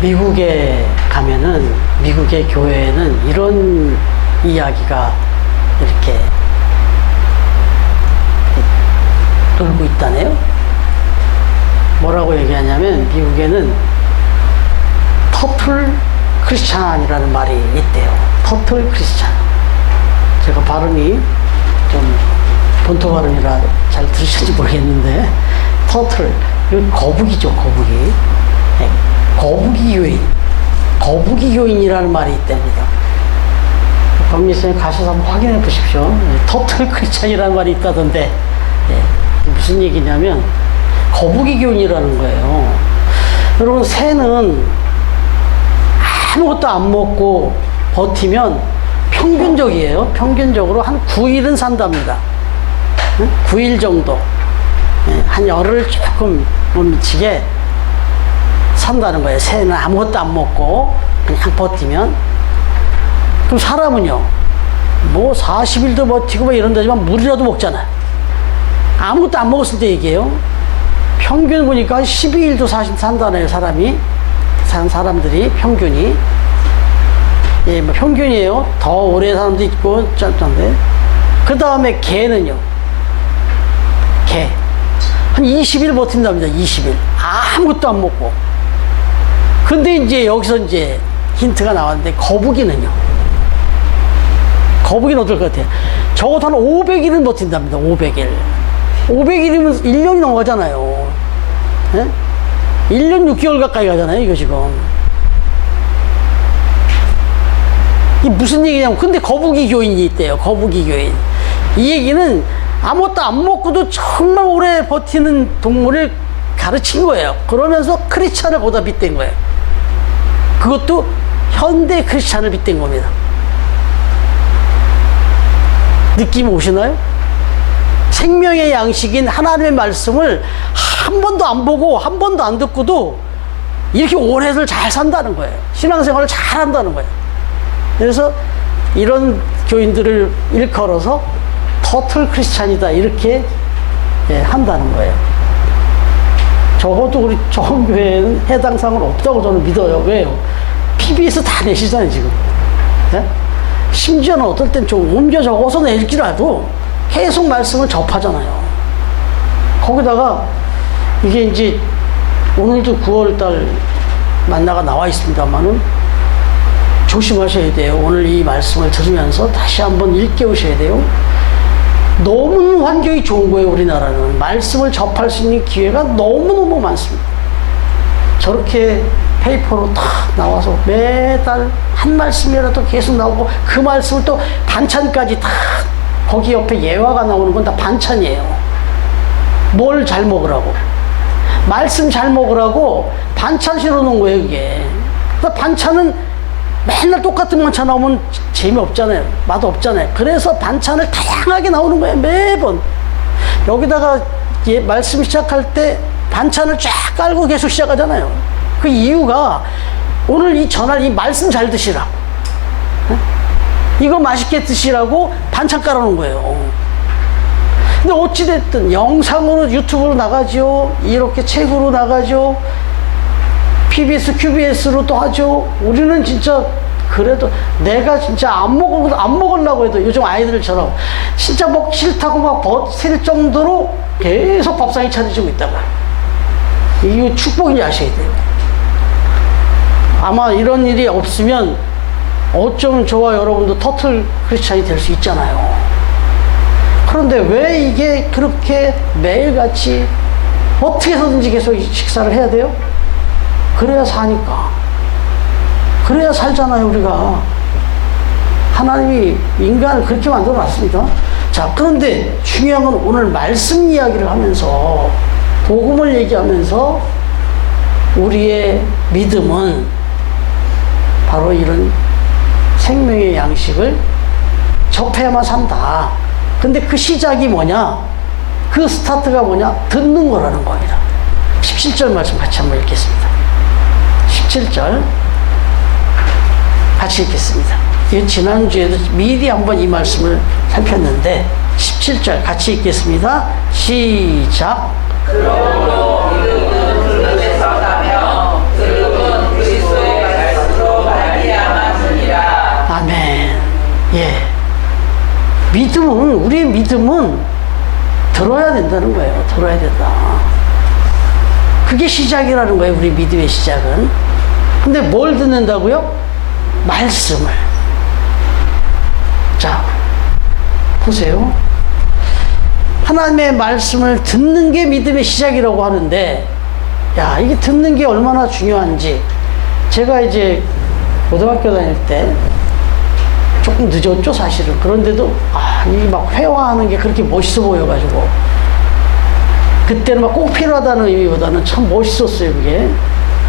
미국에 가면은 미국의 교회에는 이런 이야기가 이렇게 돌고 있다네요. 뭐라고 얘기하냐면 미국에는 터틀 크리스찬이라는 말이 있대요. 터틀 크리스찬. 제가 발음이 좀 본토 발음이라 잘 들으실지 모르겠는데 터틀, 이거 거북이죠. 거북이. 네. 거북이 교인, 거북이 교인이라는 말이 있답니다. 박미선에 가셔서 한번 확인해 보십시오. 터틀 크리스찬이라는 말이 있다던데, 무슨 얘기냐면 거북이 교인이라는 거예요. 여러분, 새는 아무것도 안 먹고 버티면 평균적이에요. 평균적으로 한 9일은 산답니다. 9일 정도. 한 열흘 조금 못 미치게 산다는 거예요. 새는 아무것도 안 먹고 그냥 버티면. 그럼 사람은요, 뭐 40일도 버티고 뭐 이런다지만 물이라도 먹잖아요. 아무것도 안 먹었을 때 얘기해요. 평균 보니까 12일도 산다네요. 사람들이 평균이. 예, 뭐 평균이에요. 더 오래 사는 사람도 있고 짧던데. 그 다음에 개는요, 개 한 20일 버틴답니다. 20일 아무것도 안 먹고. 근데 이제 여기서 이제 힌트가 나왔는데, 거북이는요, 거북이는 어떨 것 같아요? 적어도 한 500일은 버틴답니다. 500일. 500일이면 1년이 넘어가잖아요. 예? 1년 6개월 가까이 가잖아요, 이거 지금. 이게 무슨 얘기냐면, 근데 거북이 교인이 있대요. 거북이 교인. 이 얘기는 아무것도 안 먹고도 정말 오래 버티는 동물을 가르친 거예요. 그러면서 크리스찬을 보다 빗댄 거예요. 그것도 현대 크리스찬을 빗댄 겁니다. 느낌 오시나요? 생명의 양식인 하나님의 말씀을 한 번도 안 보고 한 번도 안 듣고도 이렇게 오래를 잘 산다는 거예요. 신앙생활을 잘 한다는 거예요. 그래서 이런 교인들을 일컬어서 터틀 크리스찬이다, 이렇게 한다는 거예요. 적어도 우리 좋은 교회에는 해당 사항은 없다고 저는 믿어요. 왜요? PBS 다 내시잖아요, 지금. 네? 심지어는 어떨 땐 좀 옮겨 적어서 낼지라도 계속 말씀을 접하잖아요. 거기다가 이게 이제 오늘도 9월달 만나가 나와 있습니다만은 조심하셔야 돼요. 오늘 이 말씀을 들으면서 다시 한번 일깨우셔야 돼요. 너무 환경이 좋은 거예요. 우리나라는 말씀을 접할 수 있는 기회가 너무너무 많습니다. 저렇게 페이퍼로 탁 나와서 매달 한 말씀이라도 계속 나오고, 그 말씀을 또 반찬까지 탁, 거기 옆에 예화가 나오는 건 다 반찬이에요. 뭘 잘 먹으라고, 말씀 잘 먹으라고 반찬 실어 놓은 거예요, 이게. 그러니까 반찬은 맨날 똑같은 반찬 나오면 재미없잖아요. 맛없잖아요. 그래서 반찬을 다양하게 나오는 거예요, 매번. 여기다가 말씀 시작할 때 반찬을 쫙 깔고 계속 시작하잖아요. 그 이유가 오늘 이 전할 이 말씀 잘 드시라고, 이거 맛있게 드시라고 반찬 깔아놓은 거예요. 근데 어찌됐든 영상으로 유튜브로 나가죠. 이렇게 책으로 나가죠. PBS, QBS로 또 하죠. 우리는 진짜 그래도 내가 진짜 안 먹으려고 해도 요즘 아이들처럼 진짜 먹기 싫다고 막 버틸 정도로 계속 밥상이 차려지고 있다가, 이거 축복인지 아셔야 돼요. 아마 이런 일이 없으면 어쩌면 저와 여러분도 터틀 크리스찬이 될 수 있잖아요. 그런데 왜 이게 그렇게 매일같이 어떻게 해서든지 계속 식사를 해야 돼요? 그래야 사니까. 그래야 살잖아요, 우리가. 하나님이 인간을 그렇게 만들어 놨습니다. 자, 그런데 중요한 건 오늘 말씀 이야기를 하면서, 복음을 얘기하면서 우리의 믿음은 바로 이런 생명의 양식을 접해야만 산다. 근데 그 시작이 뭐냐? 그 스타트가 뭐냐? 듣는 거라는 겁니다. 17절 말씀 같이 한번 읽겠습니다. 17절 같이 읽겠습니다. 지난주에도 미리 한번 이 말씀을 살폈는데 17절 같이 읽겠습니다. 시작. 그러므로 믿음은 들음에서 나며 들음은 그리스도를 믿음은 들어야 된다는 거예요. 들어야 된다. 그게 시작이라는 거예요. 우리 믿음의 시작은. 근데 뭘 듣는다고요? 말씀을. 자, 보세요. 하나님의 말씀을 듣는 게 믿음의 시작이라고 하는데, 야, 이게 듣는 게 얼마나 중요한지. 제가 이제 고등학교 다닐 때 조금 늦었죠, 사실은. 그런데도, 이게 막 회화하는 게 그렇게 멋있어 보여가지고. 그때는 막 꼭 필요하다는 의미보다는 참 멋있었어요, 그게.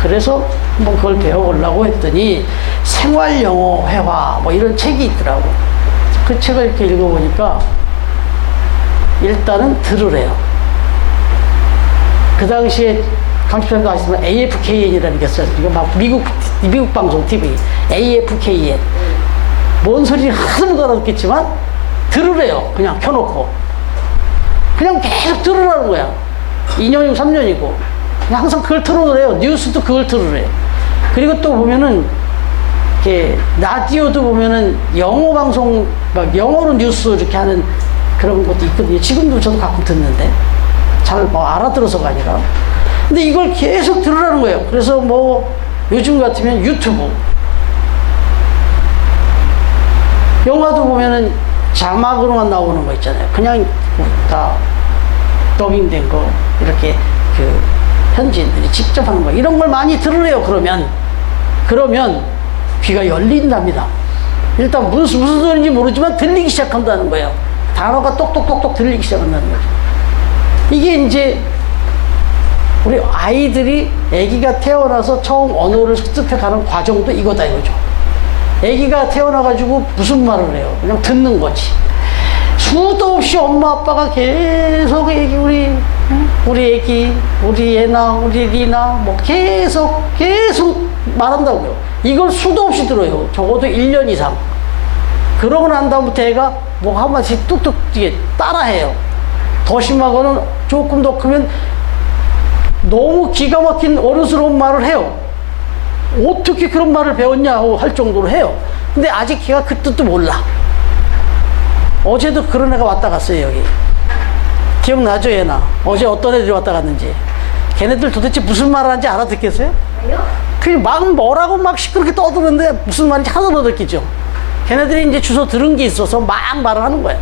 그래서 한번 그걸 배워보려고 했더니, 생활 영어 회화, 뭐 이런 책이 있더라고. 그 책을 이렇게 읽어보니까, 일단은 들으래요. 그 당시에 강추편도 아시지만 AFKN이라는 게 있어요. 이거 막 미국 방송 TV AFKN. 뭔 소리인지 하나도 못 알아듣겠지만 들으래요. 그냥 켜놓고. 그냥 계속 들으라는 거야. 2년이고 3년이고. 항상 그걸 틀어놓으래요. 뉴스도 그걸 틀으래요. 그리고 또 보면은 이렇게 라디오도 보면은 영어 방송, 막 영어로 뉴스 이렇게 하는 그런 것도 있거든요. 지금도 저도 가끔 듣는데 잘 뭐 알아들어서가 아니라. 근데 이걸 계속 들으라는 거예요. 그래서 뭐 요즘 같으면 유튜브, 영화도 보면은 자막으로만 나오는 거 있잖아요. 그냥 다 더빙된 거 이렇게 그 현지인들이 직접 하는 거 이런 걸 많이 들으래요. 그러면 귀가 열린답니다. 일단 무슨 소리인지 모르지만 들리기 시작한다는 거예요. 단어가 똑똑똑똑 들리기 시작한다는 거죠. 이게 이제 우리 아이들이 아기가 태어나서 처음 언어를 습득해가는 과정도 이거다 이거죠. 아기가 태어나가지고 무슨 말을 해요? 그냥 듣는 거지. 수도 없이 엄마 아빠가 계속 우리 애기, 우리 예나, 우리 리나 뭐 계속 말한다고요. 이걸 수도 없이 들어요. 적어도 1년 이상. 그러고 난 다음부터 애가 뭐 한 마디씩 뚝뚝 따라해요. 더 심하거는 조금 더 크면 너무 기가 막힌 어른스러운 말을 해요. 어떻게 그런 말을 배웠냐고 할 정도로 해요. 근데 아직 걔가 그 뜻도 몰라. 어제도 그런 애가 왔다 갔어요, 여기. 기억나죠, 얘나? 어제 어떤 애들이 왔다 갔는지. 걔네들 도대체 무슨 말을 하는지 알아듣겠어요? 그냥 막 뭐라고 막 시끄럽게 떠드는데 무슨 말인지 하나도 못 듣겠죠. 걔네들이 이제 주워 들은 게 있어서 막 말을 하는 거예요.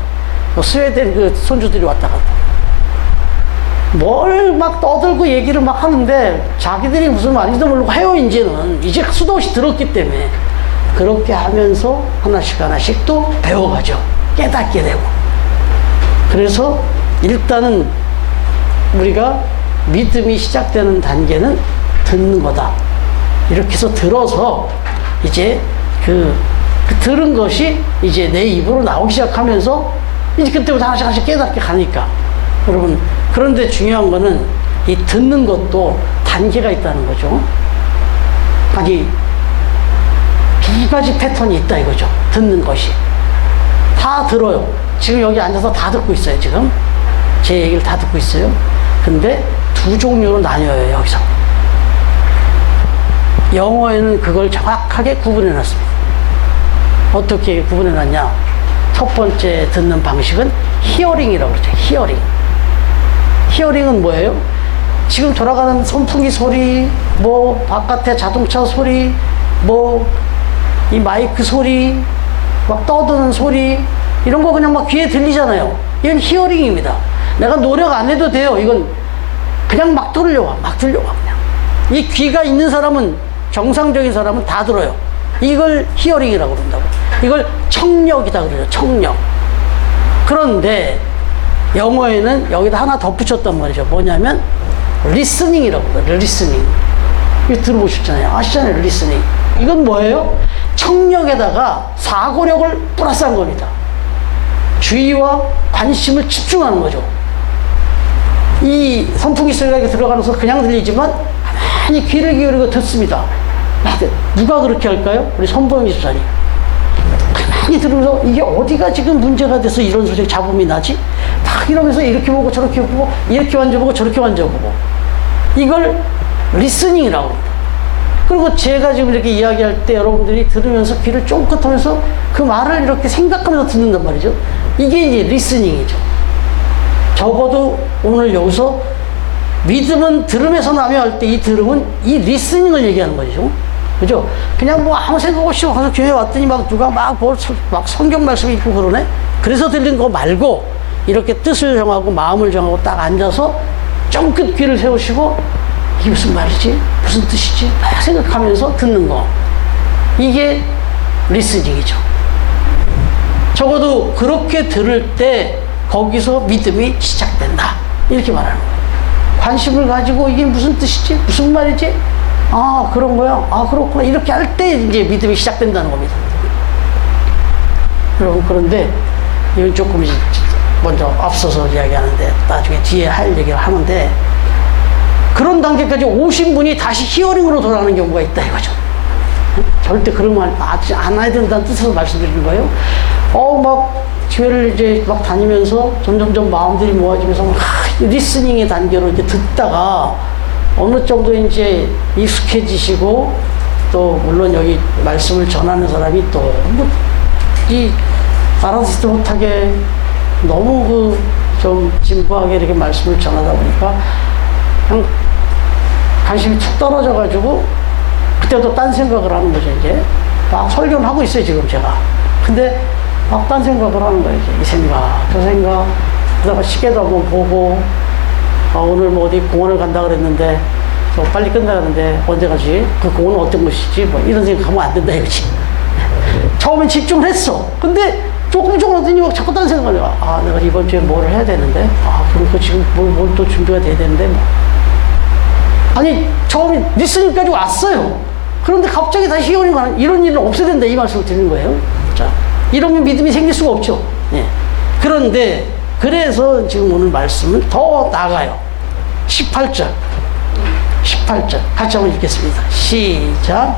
스웨덴 그 손주들이 왔다 갔다. 뭘 막 떠들고 얘기를 막 하는데 자기들이 무슨 말인지도 모르고 해요, 이제는. 이제 수도 없이 들었기 때문에. 그렇게 하면서 하나씩 또 배워가죠. 깨닫게 되고. 그래서 일단은 우리가 믿음이 시작되는 단계는 듣는 거다. 이렇게 해서 들어서 이제 그 들은 것이 이제 내 입으로 나오기 시작하면서 이제 그때부터 하나씩 깨닫게 가니까. 여러분, 그런데 중요한 거는 이 듣는 것도 단계가 있다는 거죠. 아니, 두 가지 패턴이 있다 이거죠. 듣는 것이. 다 들어요. 지금 여기 앉아서 다 듣고 있어요, 지금. 제 얘기를 다 듣고 있어요. 근데 두 종류로 나뉘어요, 여기서. 영어에는 그걸 정확하게 구분해 놨습니다. 어떻게 구분해 놨냐? 첫 번째 듣는 방식은 히어링이라고 그러죠. 히어링은 뭐예요? 지금 돌아가는 선풍기 소리, 뭐 바깥에 자동차 소리, 뭐 이 마이크 소리, 막 떠드는 소리, 이런 거 그냥 막 귀에 들리잖아요. 이건 히어링입니다. 내가 노력 안 해도 돼요. 이건 그냥 막 들려와 그냥. 이 귀가 있는 사람은, 정상적인 사람은 다 들어요. 이걸 히어링이라고 그런다고. 이걸 청력이다 그래요. 청력. 그런데 영어에는 여기다 하나 덧붙였단 말이죠. 뭐냐면 리스닝이라고 그래요. 리스닝. 이거 들어보셨잖아요. 아시잖아요. 리스닝. 이건 뭐예요? 청력에다가 사고력을 플러스한 겁니다. 주의와 관심을 집중하는 거죠. 이 선풍기 소리가 이렇게 들어가면서 그냥 들리지만 가만히 귀를 기울이고 듣습니다. 누가 그렇게 할까요? 우리 선보영 집사님. 가만히 들으면서 이게 어디가 지금 문제가 돼서 이런 소리가 잡음이 나지? 딱 이러면서 이렇게 보고 저렇게 보고 이렇게 만져보고 저렇게 만져보고. 이걸 리스닝이라고 합니다. 그리고 제가 지금 이렇게 이야기할 때 여러분들이 들으면서 귀를 쫑긋하면서 그 말을 이렇게 생각하면서 듣는단 말이죠. 이게 이제 리스닝이죠. 적어도 오늘 여기서 믿음은 들음에서 나며 할 때 이 들음은 이 리스닝을 얘기하는 거죠. 그죠? 그냥 뭐 아무 생각 없이 가서 교회 왔더니 막 누가 막 성경 말씀 읽고 그러네? 그래서 들린 거 말고 이렇게 뜻을 정하고 마음을 정하고 딱 앉아서 쫑긋 귀를 세우시고 이게 무슨 말이지? 무슨 뜻이지? 막 생각하면서 듣는 거. 이게 리스닝이죠. 적어도 그렇게 들을 때 거기서 믿음이 시작된다. 이렇게 말하는 거예요. 관심을 가지고 이게 무슨 뜻이지? 무슨 말이지? 아, 그런 거야? 아, 그렇구나. 이렇게 할 때 이제 믿음이 시작된다는 겁니다. 여러분, 그런데 이건 조금 먼저 앞서서 이야기하는데 나중에 뒤에 할 얘기를 하는데 그런 단계까지 오신 분이 다시 히어링으로 돌아가는 경우가 있다 이거죠. 절대 그런 말 하지 않아야 된다는 뜻에서 말씀드리는 거예요. 막 교회를 이제 막 다니면서 점점점 마음들이 모아지면서 리스닝의 단계로 이제 듣다가 어느 정도 이제 익숙해지시고 또 물론 여기 말씀을 전하는 사람이 또 이 알아듣지도 못하게 너무 좀 진부하게 이렇게 말씀을 전하다 보니까 그냥 관심이 툭 떨어져가지고 그때도 딴 생각을 하는 거죠. 이제 막 설교는 하고 있어요 지금 제가. 근데 막 딴 생각을 하는 거예요. 이제 이 생각 저 생각 그러다가 시계도 한번 보고 오늘 뭐 어디 공원을 간다 그랬는데 빨리 끝나가는데 언제 가지? 그 공원은 어떤 곳이지? 뭐 이런 생각하면 안 된다 이거지. 처음엔 집중을 했어. 근데 조금 하더니 막 자꾸 딴 생각을 해요. 내가 이번 주에 뭐를 해야 되는데 그러니까 지금 뭘 또 준비가 돼야 되는데 뭐. 아니 처음에 리스닝까지 왔어요. 그런데 갑자기 다시 히어링 가는 이런 일은 없어야 된다 이 말씀을 드리는 거예요. 자, 이러면 믿음이 생길 수가 없죠. 예. 그런데 그래서 지금 오늘 말씀은 더 나가요. 18절 같이 한번 읽겠습니다. 시작.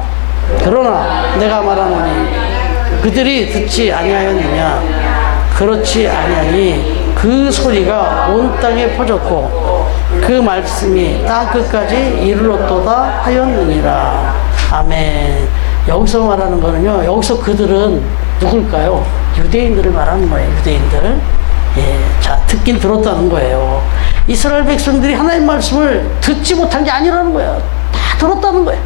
그러나 내가 말하노니 그들이 듣지 아니하였느냐? 그렇지 아니하니 그 소리가 온 땅에 퍼졌고 그 말씀이 땅 끝까지 이르렀도다 하였느니라. 아멘. 여기서 말하는 거는요, 여기서 그들은 누굴까요? 유대인들을 말하는 거예요. 유대인들. 예, 자, 듣긴 들었다는 거예요. 이스라엘 백성들이 하나님 말씀을 듣지 못한 게 아니라는 거예요. 다 들었다는 거예요.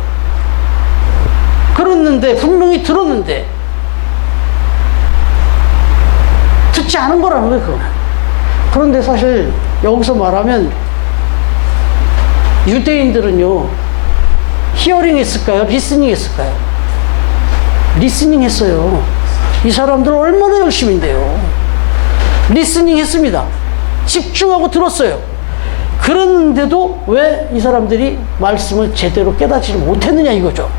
그랬는데, 분명히 들었는데, 듣지 않은 거라는 거예요, 그거는. 그런데 사실, 여기서 말하면, 유대인들은요, 히어링 했을까요? 리스닝 했을까요? 리스닝 했어요. 이 사람들은 얼마나 열심인데요. 리스닝 했습니다. 집중하고 들었어요. 그랬는데도 왜 이 사람들이 말씀을 제대로 깨닫지 못했느냐 이거죠.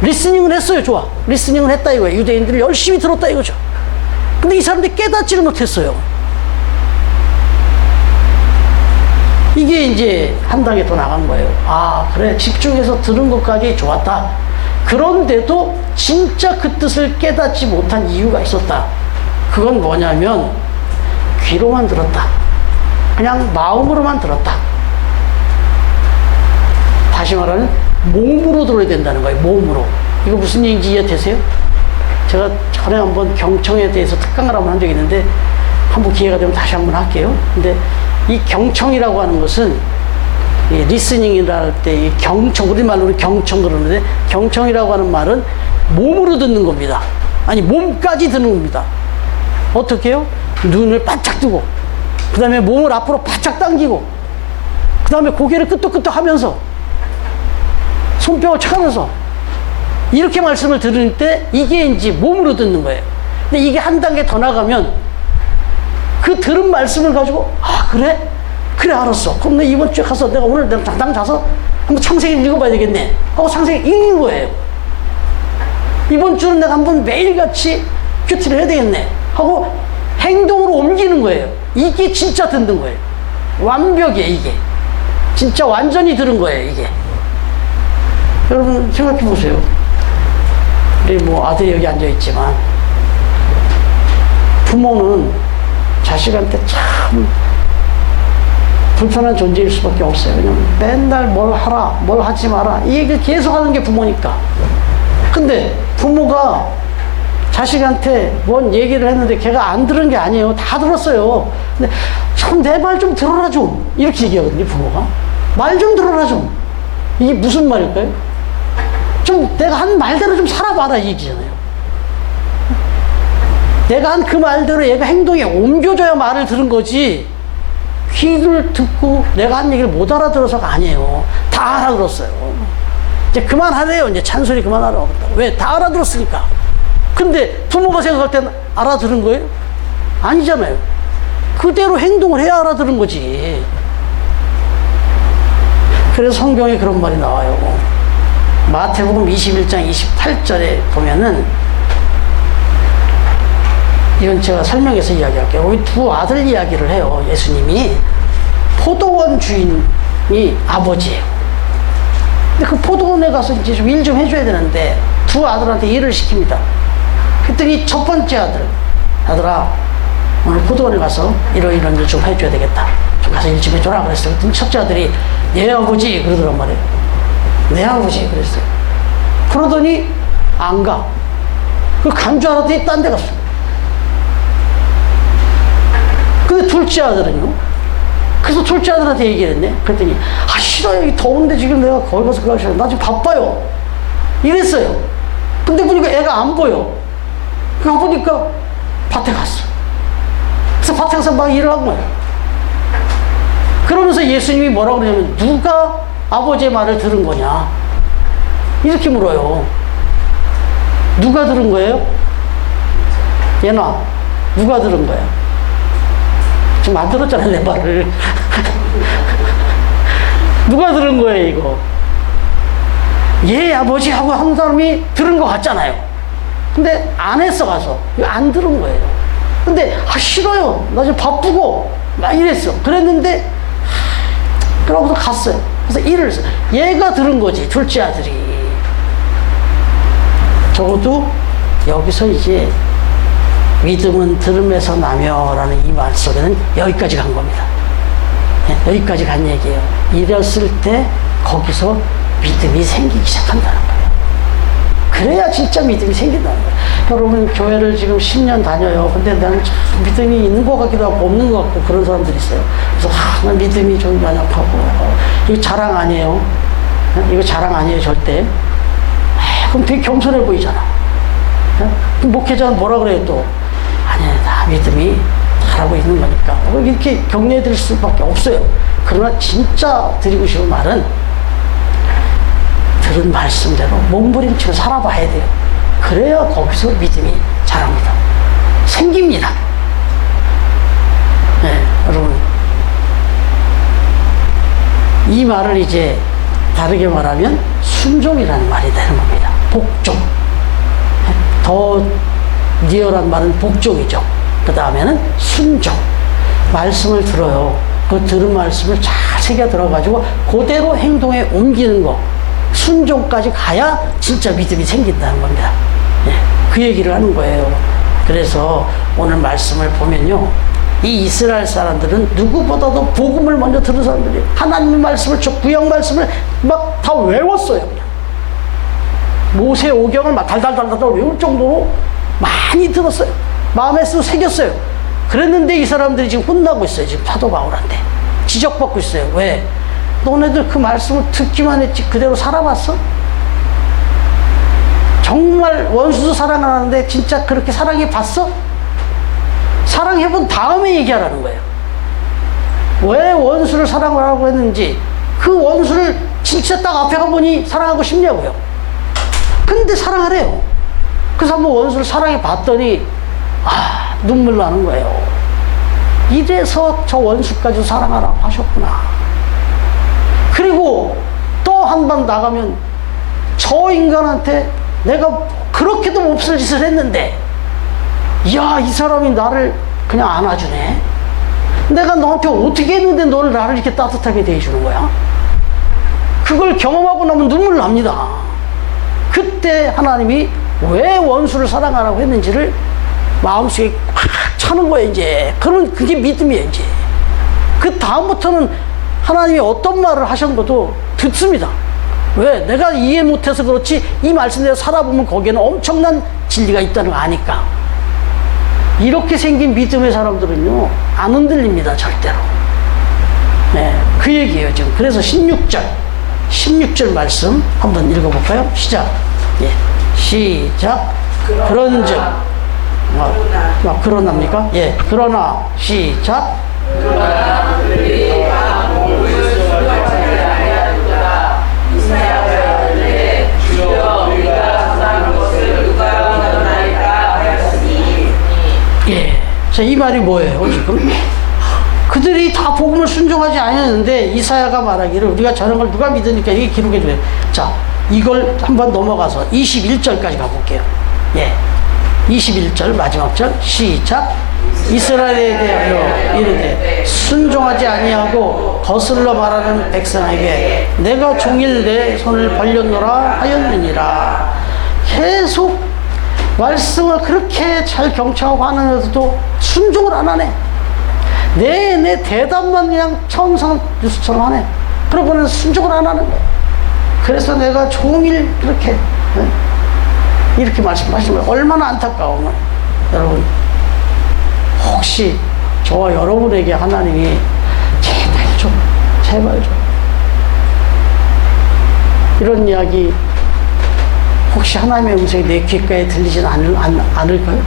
리스닝을 했어요. 좋아. 리스닝을 했다 이거예요. 유대인들이 열심히 들었다 이거죠. 근데 이 사람들이 깨닫지를 못했어요. 이게 이제 한 단계 더 나간 거예요. 그래. 집중해서 들은 것까지 좋았다. 그런데도 진짜 그 뜻을 깨닫지 못한 이유가 있었다. 그건 뭐냐면 귀로만 들었다. 그냥 마음으로만 들었다. 다시 말하면 몸으로 들어야 된다는 거예요. 몸으로. 이거 무슨 얘기인지 이해되세요? 제가 전에 한번 경청에 대해서 특강을 한번 한 적이 있는데 한번 기회가 되면 다시 한번 할게요. 근데 이 경청이라고 하는 것은 리스닝이라 할 때 이 경청, 우리말로는 경청 그러는데 경청이라고 하는 말은 몸으로 듣는 겁니다. 아니 몸까지 듣는 겁니다. 어떻게 해요? 눈을 바짝 뜨고 그 다음에 몸을 앞으로 바짝 당기고 그 다음에 고개를 끄덕끄덕 하면서 손뼉을 쳐가면서 이렇게 말씀을 들을 때 이게 이제 몸으로 듣는 거예요. 근데 이게 한 단계 더 나가면 그 들은 말씀을 가지고 그래? 그래 알았어. 그럼 내가 이번 주에 가서 내가 오늘 내가 당장 자서 한번 창세기 읽어봐야 되겠네 하고 창세기 읽는 거예요. 이번 주는 내가 한번 매일같이 큐티를 해야 되겠네 하고 행동으로 옮기는 거예요. 이게 진짜 듣는 거예요. 완벽해 이게. 진짜 완전히 들은 거예요 이게. 여러분 생각해 보세요. 우리 뭐 아들이 여기 앉아 있지만 부모는 자식한테 참 불편한 존재일 수밖에 없어요. 왜냐면 맨날 뭘 하라, 뭘 하지 마라 이 얘기를 계속 하는 게 부모니까. 근데 부모가 자식한테 뭔 얘기를 했는데 걔가 안 들은 게 아니에요. 다 들었어요. 근데 참 내 말 좀 들어라 좀. 이렇게 얘기하거든요, 부모가. 말 좀 들어라 좀. 이게 무슨 말일까요? 좀 내가 한 말대로 좀 살아봐라 이 얘기잖아요. 내가 한 그 말대로 얘가 행동에 옮겨줘야 말을 들은 거지, 귀를 듣고 내가 한 얘기를 못 알아들어서가 아니에요. 다 알아들었어요. 이제 그만하래요. 이제 찬소리 그만하라고. 왜? 다 알아들었으니까. 근데 부모가 생각할 땐 알아들은 거예요? 아니잖아요. 그대로 행동을 해야 알아들은 거지. 그래서 성경에 그런 말이 나와요. 마태복음 21장 28절에 보면은, 이건 제가 설명해서 이야기할게요. 우리 두 아들 이야기를 해요. 예수님이 포도원 주인이 아버지예요. 근데 그 포도원에 가서 이제 좀 일 좀 해줘야 되는데 두 아들한테 일을 시킵니다. 그랬더니 첫 번째 아들, 아들아 오늘 포도원에 가서 이런 일 좀 해줘야 되겠다. 좀 가서 일 좀 해줘라 그랬어요. 그랬더니 첫째 아들이 네 아버지 그러더란 말이에요. 네 아버지 그랬어요. 그러더니 안 가. 그 간 줄 알았더니 딴 데 갔어. 근데 둘째 아들은요? 그래서 둘째 아들한테 얘기를 했네. 그랬더니 아 싫어요. 여기 더운데 지금 내가 거기 가서 그거 하셔야 나 지금 바빠요. 이랬어요. 근데 보니까 애가 안 보여. 그거 보니까 밭에 갔어. 그래서 밭에 가서 막 일을 한 거예요. 그러면서 예수님이 뭐라고 그러냐면 누가 아버지의 말을 들은 거냐 이렇게 물어요. 누가 들은 거예요? 얘나 누가 들은 거야? 지금 안 들었잖아 내 말을. 누가 들은 거예요 이거? 얘 아버지하고 한 사람이 들은 것 같잖아요. 근데 안 했어. 가서 이거 안 들은 거예요. 근데 아 싫어요 나 지금 바쁘고 막 이랬어. 그랬는데 그러고서 갔어요. 그래서 일을 했어요. 얘가 들은 거지 둘째 아들이. 적어도 여기서 이제 믿음은 들음에서 나며라는 이 말 속에는 여기까지 간 겁니다. 네, 여기까지 간 얘기예요. 이랬을 때 거기서 믿음이 생기기 시작한다는 거예요. 그래야 진짜 믿음이 생긴다는 거예요. 여러분 교회를 지금 10년 다녀요. 근데 나는 참 믿음이 있는 것 같기도 하고 없는 것 같고 그런 사람들이 있어요. 그래서 나 믿음이 좀 연약하고 이거 자랑 아니에요. 이거 자랑 아니에요 절대. 그럼 되게 겸손해 보이잖아. 목회자는 뭐라 그래요 또? 아니야 나 믿음이 잘하고 있는 거니까 이렇게 격려해 드릴 수밖에 없어요. 그러나 진짜 드리고 싶은 말은 들은 말씀대로 몸부림치고 살아봐야 돼요. 그래야 거기서 믿음이 자랍니다. 생깁니다. 네, 여러분 이 말을 이제 다르게 말하면 순종이라는 말이 되는 겁니다. 복종. 더 리얼한 말은 복종이죠. 그 다음에는 순종. 말씀을 들어요. 그 들은 말씀을 잘 새겨 들어가지고 그대로 행동에 옮기는 거. 순종까지 가야 진짜 믿음이 생긴다는 겁니다. 예, 그 얘기를 하는 거예요. 그래서 오늘 말씀을 보면요. 이 이스라엘 사람들은 누구보다도 복음을 먼저 들은 사람들이에요. 하나님의 말씀을, 저 구약 말씀을 막 다 외웠어요. 그냥. 모세 오경을 막 달달달달 외울 정도로 많이 들었어요. 마음에 써 새겼어요. 그랬는데 이 사람들이 지금 혼나고 있어요. 지금 사도 바울한테. 지적받고 있어요. 왜? 너네들 그 말씀을 듣기만 했지 그대로 살아봤어? 정말 원수도 사랑하는데 진짜 그렇게 사랑해 봤어? 사랑해본 다음에 얘기하라는 거예요. 왜 원수를 사랑하라고 했는지 그 원수를 진짜 딱 앞에 가보니 사랑하고 싶냐고요. 근데 사랑하래요. 그래서 한번 원수를 사랑해 봤더니 아 눈물 나는 거예요. 이래서 저 원수까지 사랑하라고 하셨구나. 그리고 또 한 번 나가면 저 인간한테 내가 그렇게도 몹쓸 짓을 했는데 이야 이 사람이 나를 그냥 안아주네. 내가 너한테 어떻게 했는데 너를 나를 이렇게 따뜻하게 대해주는 거야? 그걸 경험하고 나면 눈물 납니다. 그때 하나님이 왜 원수를 사랑하라고 했는지를 마음속에 꽉 차는 거예요 이제. 그러면 그게 믿음이에요 이제. 그 다음부터는 하나님이 어떤 말을 하셨는지도 듣습니다. 왜? 내가 이해 못해서 그렇지 이 말씀대로 살아보면 거기에는 엄청난 진리가 있다는 걸 아니까. 이렇게 생긴 믿음의 사람들은요 안 흔들립니다, 절대로. 네, 그 얘기예요, 지금. 그래서 16절 말씀 한번 읽어볼까요? 시작. 예, 시작. 그런즉, 그러나입니까? 예, 그러나, 시작. 그러나 그들이 다 몸을 순종하지 아니하였도다. 이사야가 이르되 주여 우리가 선한 것을 누가 믿었나이까 하였으니. 예, 자, 이 말이 뭐예요, 지금? 그들이 다 복음을 순종하지 않았는데 이사야가 말하기를 우리가 저런 걸 누가 믿으니까 이게 기록해 줘요. 자, 이걸 한번 넘어가서 21절까지 가볼게요. 예, 21절 마지막 절 시작. 이스라엘에 대하여 이르되 순종하지 아니하고 거슬러 말하는 백성에게 내가 종일 내 손을 벌렸노라 하였느니라. 계속 말씀을 그렇게 잘 경청하고 하는데도 순종을 안 하네. 내 대답만 그냥 청산 뉴스처럼 하네. 그러고는 순종을 안 하는 거예요. 그래서 내가 종일 그렇게 이렇게 말씀하시는 거예요. 얼마나 안타까우면. 여러분, 혹시 저와 여러분에게 하나님이 제발 좀 이런 이야기 혹시 하나님의 음성이 내 귓가에 들리지는 않을까요?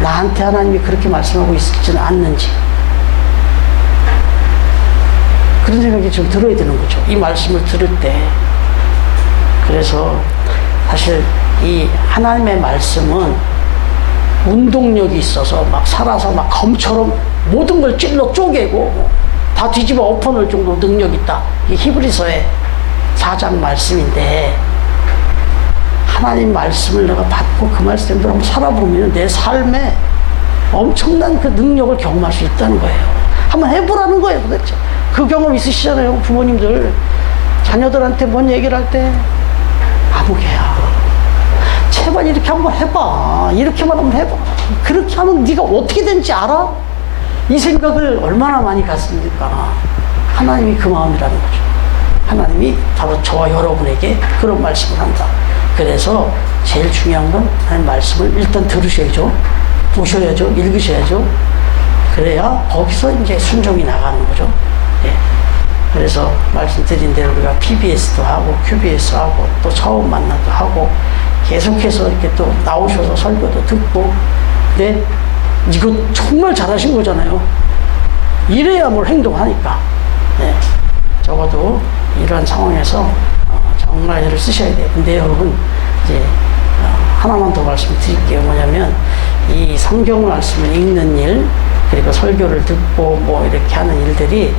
나한테 하나님이 그렇게 말씀하고 있지는 않는지 그런 생각이 좀 들어야 되는 거죠. 이 말씀을 들을 때. 그래서 사실 이 하나님의 말씀은 운동력이 있어서 막 살아서 막 검처럼 모든 걸 찔러 쪼개고 다 뒤집어 엎어놓을 정도로 능력이 있다. 이 히브리서의 4장 말씀인데 하나님 말씀을 내가 받고 그 말씀대로 한번 살아보면 내 삶에 엄청난 그 능력을 경험할 수 있다는 거예요. 한번 해보라는 거예요, 도대체. 그 경험 있으시잖아요, 부모님들. 자녀들한테 뭔 얘기를 할 때 아무개야. 제발 이렇게 한번 해봐. 이렇게만 한번 해봐. 그렇게 하면 네가 어떻게 되는지 알아? 이 생각을 얼마나 많이 갔습니까? 하나님이 그 마음이라는 거죠. 하나님이 바로 저와 여러분에게 그런 말씀을 한다. 그래서 제일 중요한 건 하나님 말씀을 일단 들으셔야죠. 보셔야죠. 읽으셔야죠. 그래야 거기서 이제 순종이 나가는 거죠. 예. 그래서 말씀드린 대로 우리가 PBS도 하고 QBS 하고 또 처음 만나도 하고 계속해서 이렇게 또 나오셔서 설교도 듣고. 근데 이거 정말 잘하신 거잖아요. 이래야 뭘 행동하니까. 네. 적어도 이러한 상황에서 정말 애를 쓰셔야 돼요. 근데 여러분, 이제 하나만 더 말씀드릴게요. 뭐냐면 이 성경 말씀을 읽는 일, 그리고 설교를 듣고 뭐 이렇게 하는 일들이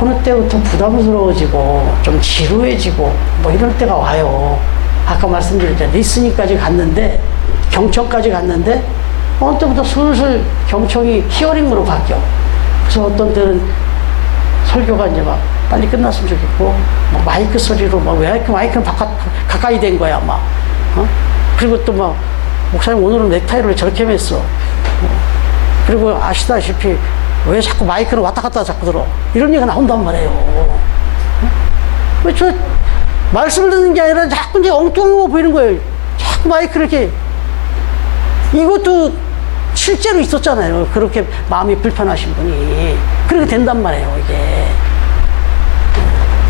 어느 때부터 부담스러워지고 좀 지루해지고 뭐 이럴 때가 와요. 아까 말씀드렸잖아요. 리스닝까지 갔는데, 경청까지 갔는데 어느 때부터 슬슬 경청이 히어링으로 바뀌어. 그래서 어떤 때는 설교가 이제 막 빨리 끝났으면 좋겠고, 막 마이크 소리로 막 왜 이렇게 마이크는 가까이 된 거야, 막. 그리고 또 막, 목사님 오늘은 넥타이를 저렇게 맸어. 그리고 아시다시피 왜 자꾸 마이크는 왔다 갔다 자꾸 들어. 이런 얘기가 나온단 말이에요. 왜 저 말씀을 듣는 게 아니라 자꾸 이제 엉뚱한 거 보이는 거예요. 자꾸 마이크를 이렇게. 이것도 실제로 있었잖아요. 그렇게 마음이 불편하신 분이. 그렇게 된단 말이에요, 이게.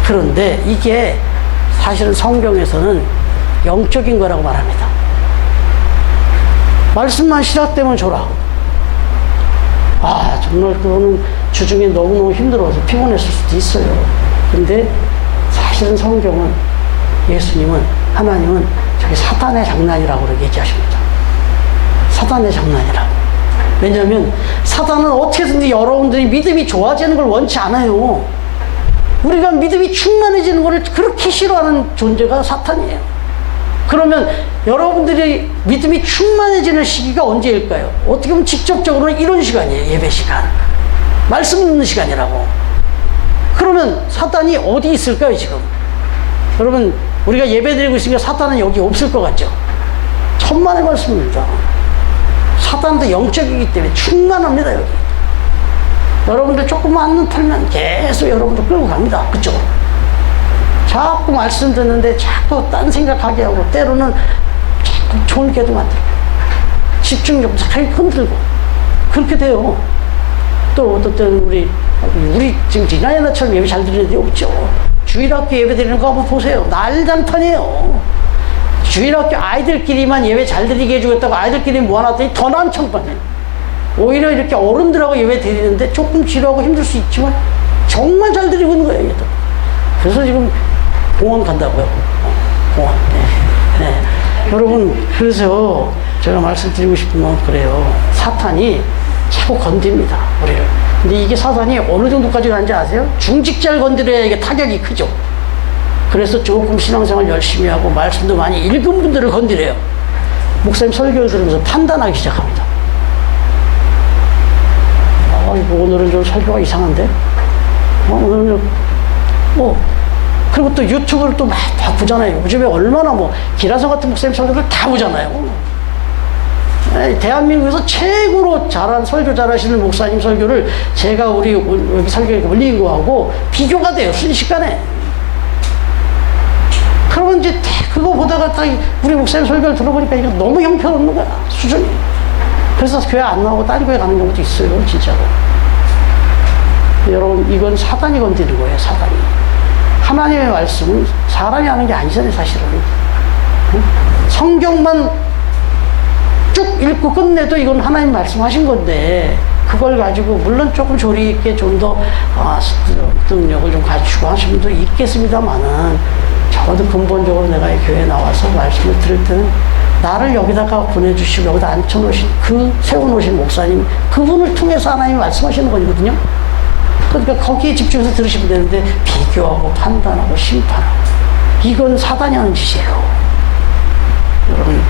그런데 이게 사실은 성경에서는 영적인 거라고 말합니다. 말씀만 시작되면 줘라. 아, 정말 그거는 주중에 너무너무 힘들어서 피곤했을 수도 있어요. 근데 사실은 성경은, 예수님은, 하나님은 저게 사탄의 장난이라고 그렇게 얘기하십니다. 사탄의 장난이라고. 왜냐하면 사탄은 어떻게든지 여러분들이 믿음이 좋아지는 걸 원치 않아요. 우리가 믿음이 충만해지는 걸 그렇게 싫어하는 존재가 사탄이에요. 그러면 여러분들이 믿음이 충만해지는 시기가 언제일까요? 어떻게 보면 직접적으로는 이런 시간이에요. 예배 시간. 말씀 듣는 시간이라고. 그러면 사탄이 어디 있을까요, 지금? 여러분, 우리가 예배 드리고 있으니까 사탄은 여기 없을 것 같죠? 천만의 말씀입니다. 사탄도 영적이기 때문에 충만합니다, 여기. 여러분들 조금만 눈 털면 계속 여러분들 끌고 갑니다, 그쪽으로. 자꾸 말씀 듣는데 자꾸 딴 생각하게 하고, 때로는 자꾸 졸게도 만들고, 집중력도 자꾸 흔들고, 그렇게 돼요. 또 어떨 때는 우리 지금 지난해처럼 예배 잘 드리는 데 없죠. 주일학교 예배 드리는 거 한번 보세요. 난장판이에요. 주일학교 아이들끼리만 예배 잘 드리게 해주겠다고 아이들끼리 모아놨더니 더 난장판이에요. 오히려 이렇게 어른들하고 예배 드리는데 조금 지루하고 힘들 수 있지만 정말 잘 드리고 있는 거예요. 그래서 지금 공원 간다고요. 공원. 네. 네. 여러분, 그래서 제가 말씀드리고 싶은 건 그래요. 사탄이 자꾸 건듭니다, 우리를. 근데 이게 사탄이 어느 정도까지 가는지 아세요? 중직자를 건드려야 이게 타격이 크죠. 그래서 조금 신앙생활 열심히 하고 말씀도 많이 읽은 분들을 건드려요. 목사님 설교를 들으면서 판단하기 시작합니다. 이거 오늘은 좀 설교가 이상한데? 오늘은 그리고 또 유튜브를 또 막 보잖아요. 요즘에 얼마나 기라성 같은 목사님 설교를 다 보잖아요. 대한민국에서 최고로 설교 잘하시는 목사님 설교를 제가 우리 여기 설교에 올린 거하고 비교가 돼요. 순식간에. 그러면 이제 그거 보다가 딱 우리 목사님 설교를 들어보니까 이거 너무 형편없는 거야. 수준이. 그래서 교회 안 나오고 다른 교회 가는 경우도 있어요. 진짜로. 여러분, 이건 사단이 건드리는 거예요. 사단이. 하나님의 말씀은 사람이 하는 게 아니잖아요. 사실은. 성경만 쭉 읽고 끝내도 이건 하나님 말씀하신 건데 그걸 가지고 물론 조금 조리 있게 좀 더 능력을 좀 갖추고 하시는 분도 있겠습니다만은 적어도 근본적으로 내가 이 교회에 나와서 말씀을 들을 때는 나를 여기다가 보내주시고 여기다 앉혀놓으신 세워놓으신 목사님 그분을 통해서 하나님이 말씀하시는 거거든요. 그러니까 거기에 집중해서 들으시면 되는데 비교하고 판단하고 심판하고 이건 사단이 하는 짓이에요. 여러분,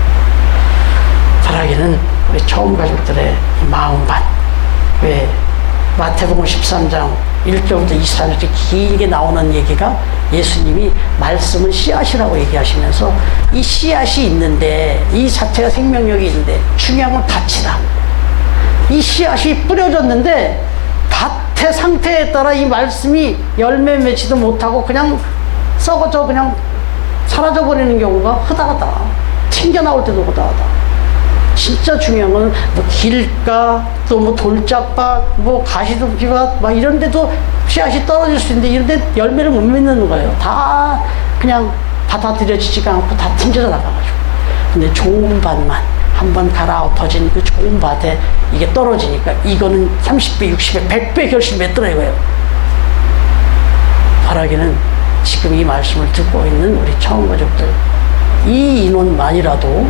바라기는 우리 처음 가족들의 마음밭. 왜 마태복음 13장 1절부터 24절 이렇게 길게 나오는 얘기가 예수님이 말씀은 씨앗이라고 얘기하시면서 이 씨앗이 있는데 이 자체가 생명력이 있는데 중요한 건 밭이다. 이 씨앗이 뿌려졌는데 밭의 상태에 따라 이 말씀이 열매 맺지도 못하고 그냥 썩어져 그냥 사라져버리는 경우가 흐다하다. 튕겨나올 때도 흐다하다. 진짜 중요한 건 길가 또 돌짝밭 가시덤기밭 막 이런 데도 씨앗이 떨어질 수 있는데 이런 데 열매를 못 맺는 거예요. 다 그냥 받아들여지지가 않고 다 튕겨져 나가가지고. 근데 좋은 밭만 한번 갈아엎어진 그 좋은 밭에 이게 떨어지니까 이거는 30배, 60배, 100배 결실 맺더라 이거예요. 바라기는 지금 이 말씀을 듣고 있는 우리 처음 가족들 이 인원만이라도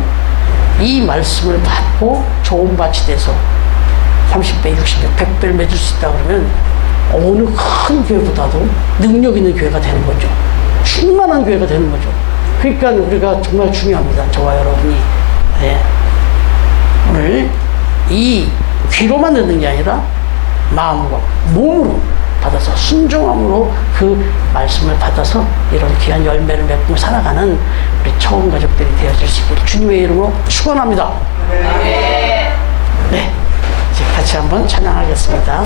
이 말씀을 받고 좋은 밭이 돼서 30배, 60배, 100배를 맺을 수 있다 그러면 어느 큰 교회보다도 능력 있는 교회가 되는 거죠. 충만한 교회가 되는 거죠. 그러니까 우리가 정말 중요합니다. 저와 여러분이. 네. 오늘 이 귀로만 듣는 게 아니라 마음과 몸으로 받아서 순종함으로 그 말씀을 받아서 이런 귀한 열매를 맺고 살아가는 우리 처음 가족들이 되어질 수 있기를 주님의 이름으로 축원합니다. 네, 이제 같이 한번 찬양하겠습니다.